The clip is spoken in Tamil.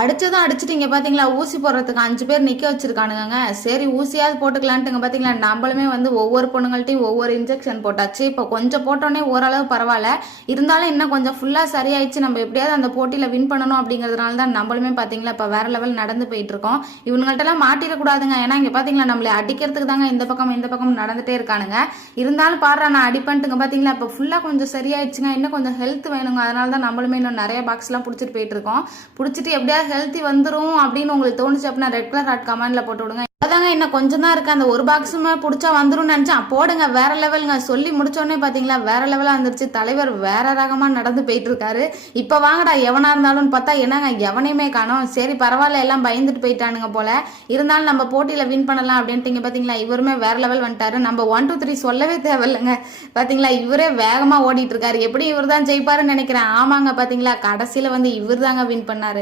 அடிச்சதும் அடிச்சுட்டு பாத்தீங்களா ஊசி போடுறதுக்கு 5 பேர் நிக்க வச்சிருக்கானுங்க. சரி ஊசியாவது போட்டுக்கலான்ட்டுங்க பாத்தீங்களா நம்மளுமே ஒவ்வொரு பொண்ணுங்கள்ட்டையும் ஒவ்வொரு இன்ஜெக்ஷன் போட்டாச்சு. இப்போ கொஞ்சம் போட்டோன்னே ஓரளவு பரவாயில்ல. இருந்தாலும் இன்னும் கொஞ்சம் ஃபுல்லா சரியாயிடுச்சு. நம்ம எப்படியாவது அந்த போட்டியில வின் பண்ணணும் அப்படிங்கிறதுனால தான் நம்மளுமே பாத்தீங்களா இப்போ வேற லெவல் நடந்து போயிட்டு இருக்கோம். இவங்கள்ட்ட எல்லாம் மாட்டிடக்கூடாதுங்க. ஏன்னா இங்க பாத்தீங்களா நம்மளை அடிக்கிறதுக்கு தாங்க இந்த பக்கம் நடந்துட்டே இருக்கானுங்க. இருந்தாலும் பாடுறா நான் அடிப்பேன்ட்டுங்க பாத்தீங்களா இப்போ ஃபுல்லா கொஞ்சம் சரியாயிடுச்சுங்க. இன்னும் கொஞ்சம் ஹெல்த் வேணுங்க. அதனால தான் நம்மளுமே இன்னும் நிறைய பாக்ஸ் எல்லாம் பிடிச்சிட்டு போயிட்டு இருக்கோம். பிடிச்சிட்டு எப்படியாவது ஹெல்த்தி வந்துரும் அப்படின்னு உங்களுக்கு தோணுச்சு அப்படின்னா ரெட் கலர் ஹார்ட் கமெண்ட்ல போட்டு விடுங்க. அதாங்க இன்னும் கொஞ்சம் தான் இருக்கு. அந்த ஒரு பாக்ஸுமே பிடிச்சா வந்துரும்னு நினைச்சேன். போடுங்க வேற லெவலுங்க. சொல்லி முடிச்சோடனே பாத்தீங்களா வேற லெவலா வந்துருச்சு. தலைவர் வேற ரகமா நடந்து போயிட்டு இருக்காரு. இப்ப வாங்கடா எவனா இருந்தாலும் பார்த்தா என்னங்க எவனையுமே காணோம். சரி பரவாயில்ல எல்லாம் பயந்துட்டு போயிட்டானுங்க போல. இருந்தாலும் நம்ம போட்டியில வின் பண்ணலாம் அப்படின்ட்டு பாத்தீங்களா இவருமே வேற லெவல் வந்துட்டாரு. நம்ம 1 2 3 சொல்லவே தேவையில்லைங்க. பாத்தீங்களா இவரே வேகமா ஓடிட்டு இருக்காரு. எப்படி இவர் தான் ஜெயிப்பாருன்னு நினைக்கிறேன். ஆமாங்க பாத்தீங்களா கடைசியில இவர் தாங்க வின் பண்ணாரு.